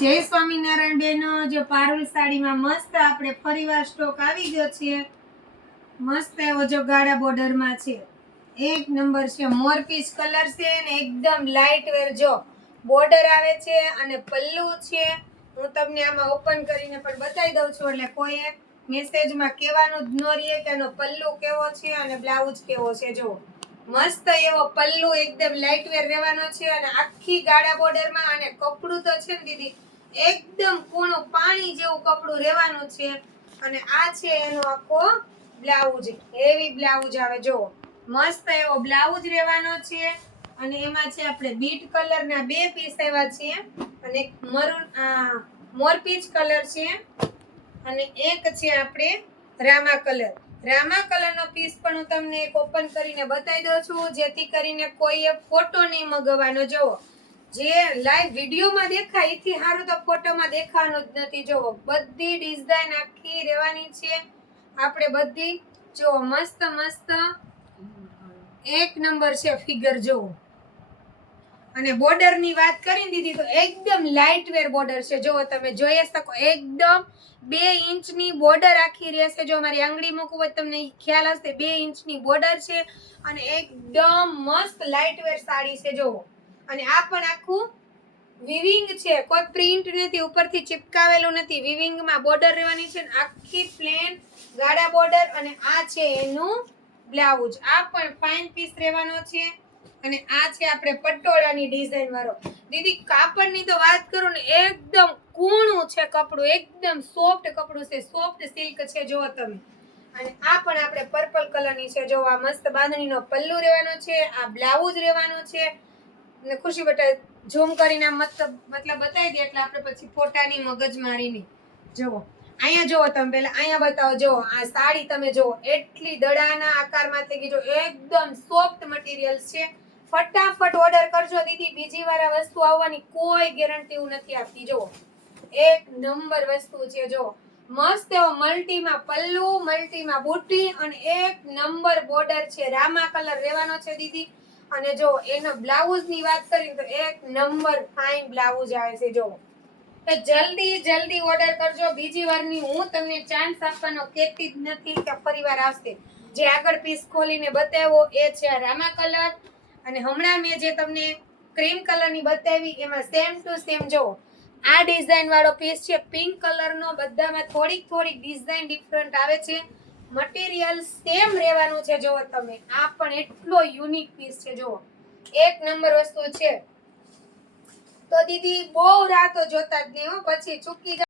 જય સ્વામિનારાયણ બેનો, જો પારુલ સાડીમાં મસ્ત આપણે ફરીવાર સ્ટોક આવી ગયો છે. મસ્ત એવો જો ગાળા બોર્ડરમાં છે, એક નંબર છે. મોરપીસ કલર છે ને એકદમ લાઇટ વેર જો બોર્ડર આવે છે અને પલ્લુ છે. હું તમને આમાં ઓપન કરીને પણ બતાવી દઉં છું, એટલે કોઈએ મેસેજમાં કહેવાનું જ ન રહે કે એનો પલ્લુ કેવો છે અને બ્લાઉઝ કેવો છે. જો મસ્ત એવો પલ્લુ એકદમ લાઇટ વેર રહેવાનો છે અને આખી ગાળા બોર્ડરમાં. અને કપડું તો છે ને દીદી એકદમ કૂણું પાણી જેવું કપડું રહેવાનું છે. અને આ છે એનો આખો બ્લાઉઝ, હેવી બ્લાઉઝ આવે. જો મસ્ત એવો બ્લાઉઝ રહેવાનો છે. અને એમાં છે આપણે બીટ કલરના બે પીસ આવ્યા છે અને એક મરૂન મોરપીચ કલર છે અને એક છે આપણે રામા કલર. રામા કલરનો પીસ પણ હું તમને એક ઓપન કરીને બતાવી દઉં છું, જેથી કરીને કોઈએ ફોટો નહીં મગાવવાનો. જોવો જે લાઈવ વિડીયોમાં દેખાય એથી સારું તો ફોટોમાં દેખાવાનું જ નથી. જોવો બધી ડિઝાઇન આખી રહેવાની છે આપણે બધી. જો મસ્ત મસ્ત એક નંબર છે ફિગર. જોવો અને બોર્ડર ની વાત કરી દીધી તો એકદમ લાઇટ વેર બોર્ડર છે. જો તમે જોઈ શકો એકદમ 2 ઇંચની બોર્ડર આખી રહેશે. જો મારી આંગળી મૂકવું હોય તમને ખ્યાલ હશે, 2 ઇંચની બોર્ડર છે અને એકદમ મસ્ત લાઇટ વેર સાડી છે. જો અને આ પણ આખું વિવિંગ છે, કોઈ પ્રિન્ટ નથી, ઉપરથી ચિપકાવેલું નથી. વિવિંગમાં બોર્ડર રહેવાની છે, આખી પ્લેન ગાળા બોર્ડર. અને આ છે એનું બ્લાઉઝ. આ પણ ફાઇન પીસ રહેવાનો છે. અને આ છે આપણે પટોળાની ડિઝાઇન વાળો. દીદી કાપડની તો વાત કરું ને એકદમ કૂણું છે કપડું, એકદમ સોફ્ટ કપડું છે, સોફ્ટ સિલ્ક છે. જો તમે અને આ પણ આપણે પર્પલ કલરની છે. જો આ મસ્ત બાંધણીનો પલ્લુ રહેવાનો છે, આ બ્લાઉઝ રહેવાનો છે. અને ખુશી બટા ઝૂમ કરીને મતલબ બતાવી દે એટલે આપણે પછી ફોટાની મગજમારી નહીં. જુઓ અહીંયા જુઓ તમે, પહેલા અહીંયા બતાવો. જો આ સાડી તમે જુઓ એટલી દડાના આકારમાં થઈ ગઈ. જો એકદમ સોફ્ટ મટીરિયલ છે. ફટાફટ ઓર્ડર કરજો દીદી, બીજી વાર આ વસ્તુ આવવાની કોઈ ગેરંટી નથી આપતી. જો એક નંબર વસ્તુ છે. જો મસ્ત એવો મલ્ટીમાં પલ્લુ, મલ્ટીમાં બુટ્ટી અને એક નંબર બોર્ડર છે. રામા કલર રહેવાનો છે દીદી. અને જો એનો બ્લાઉઝ ની વાત કરીએ તો એક નંબર ફાઇન બ્લાઉઝ આવે છે. જો તો જલ્દી ઓર્ડર કરજો. બીજી વારની હું તમને ચાન્સ આપવાનો કહેતી જ નથી કે ફરીવાર આવશે. જે આગળ પીસ ખોલીને બતાવ્યો એ છે રામા કલર. અને હમણાં મેં જે તમને ક્રીમ કલરની બતાવી એમાં સેમ ટુ સેમ જો આ ડિઝાઇન વાળો પીસ છે, પિંક કલરનો. બધામાં થોડીક ડિઝાઇન ડિફરન્ટ આવે છે, મટીરિયલ સેમ રહેવાનું છે. જો તમે આ પણ એટલો યુનિક પીસ છે. જો એક નંબર વસ્તુ છે. તો દીદી બહુ રાતો જોતા જ નહીં, પછી ચૂકી